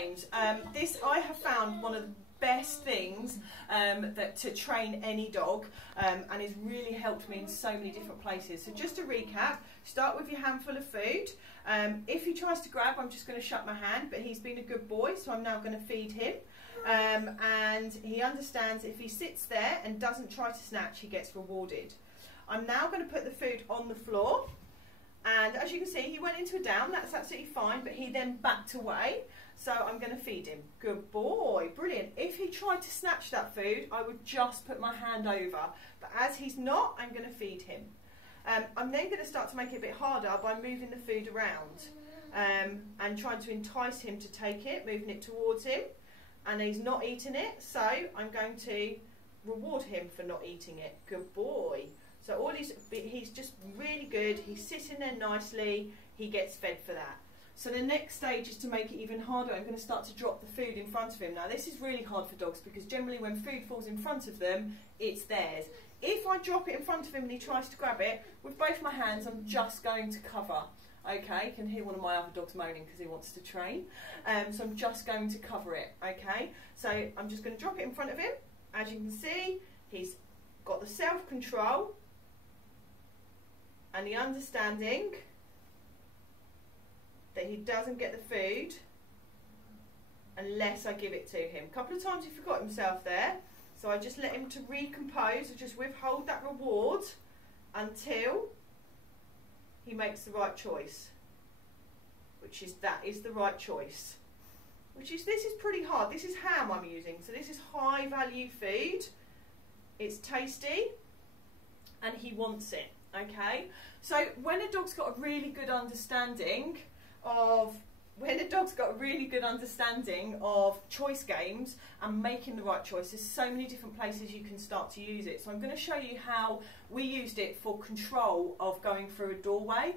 games. This I have found one of the best things to train any dog, and has really helped me in so many different places. So just to recap, start with your handful of food. If he tries to grab, I'm just going to shut my hand, but he's been a good boy, so I'm now going to feed him. And he understands if he sits there and doesn't try to snatch, he gets rewarded. I'm now going to put the food on the floor, and as you can see, he went into a down. That's absolutely fine, but he then backed away, so I'm going to feed him. Good boy, brilliant. If he tried to snatch that food, I would just put my hand over, but as he's not, I'm going to feed him. I'm then going to start to make it a bit harder by moving the food around and trying to entice him to take it, moving it towards him, and he's not eating it, so I'm going to reward him for not eating it. Good boy. So all he's just really good, he's sitting there nicely, he gets fed for that. So the next stage is to make it even harder. I'm going to start to drop the food in front of him. Now this is really hard for dogs because generally when food falls in front of them, it's theirs. If I drop it in front of him and he tries to grab it, with both my hands I'm just going to cover. Okay, you can hear one of my other dogs moaning because he wants to train. So I'm just going to cover it, okay? So I'm just going to drop it in front of him. As you can see, he's got the self-control and the understanding that he doesn't get the food unless I give it to him. A couple of times he forgot himself there, so I just let him to recompose, or just withhold that reward until he makes the right choice, which is that is the right choice. This is pretty hard. This is ham I'm using, so this is high value food. It's tasty and he wants it. Okay, so when a dog's got a really good understanding of choice games and making the right choice, there's so many different places you can start to use it. So I'm going to show you how we used it for control of going through a doorway.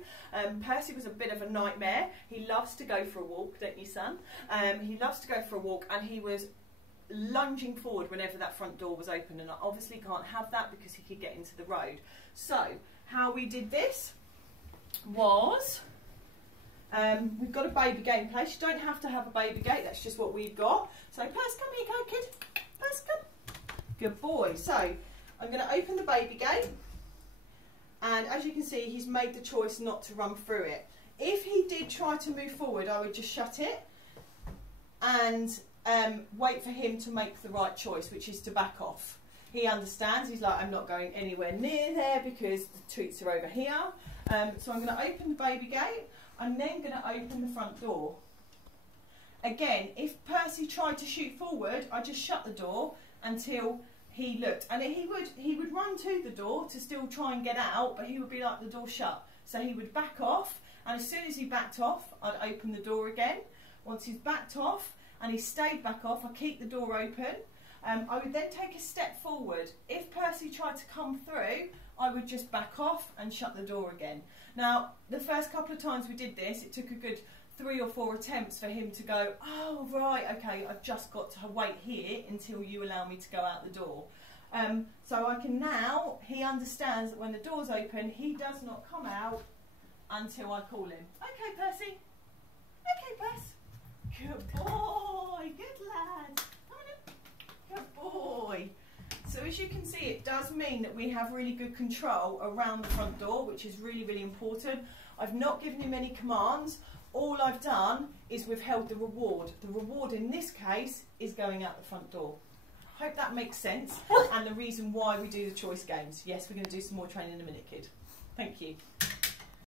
Percy was a bit of a nightmare. He loves to go for a walk, don't you, son? He loves to go for a walk, and he was lunging forward whenever that front door was open, and I obviously can't have that because he could get into the road. So how we did this was, we've got a baby gate in place. You don't have to have a baby gate, that's just what we've got. So Pers, come here, go kid. Pers, come. Good boy. So I'm going to open the baby gate, and as you can see, he's made the choice not to run through it. If he did try to move forward, I would just shut it and wait for him to make the right choice, which is to back off. He understands, he's like, I'm not going anywhere near there because the treats are over here. So I'm going to open the baby gate. I'm then going to open the front door. Again, if Percy tried to shoot forward, I just shut the door until he looked. And he would run to the door to still try and get out, but he would be like, the door shut. So he would back off, and as soon as he backed off, I'd open the door again. Once he's backed off and he stayed back off, I keep the door open. I would then take a step forward. If Percy tried to come through, I would just back off and shut the door again. Now, the first couple of times we did this, it took a good 3 or 4 attempts for him to go, oh, right, okay, I've just got to wait here until you allow me to go out the door. So I can now, he understands that when the door's open, he does not come out until I call him. Okay, Percy. Okay, Percy. Good boy. Good lad. Come on in. Good boy. So as you can see, it does mean that we have really good control around the front door, which is really, really important. I've not given him any commands. All I've done is withheld the reward. The reward in this case is going out the front door. Hope that makes sense, and the reason why we do the choice games. Yes, we're going to do some more training in a minute, kid. Thank you.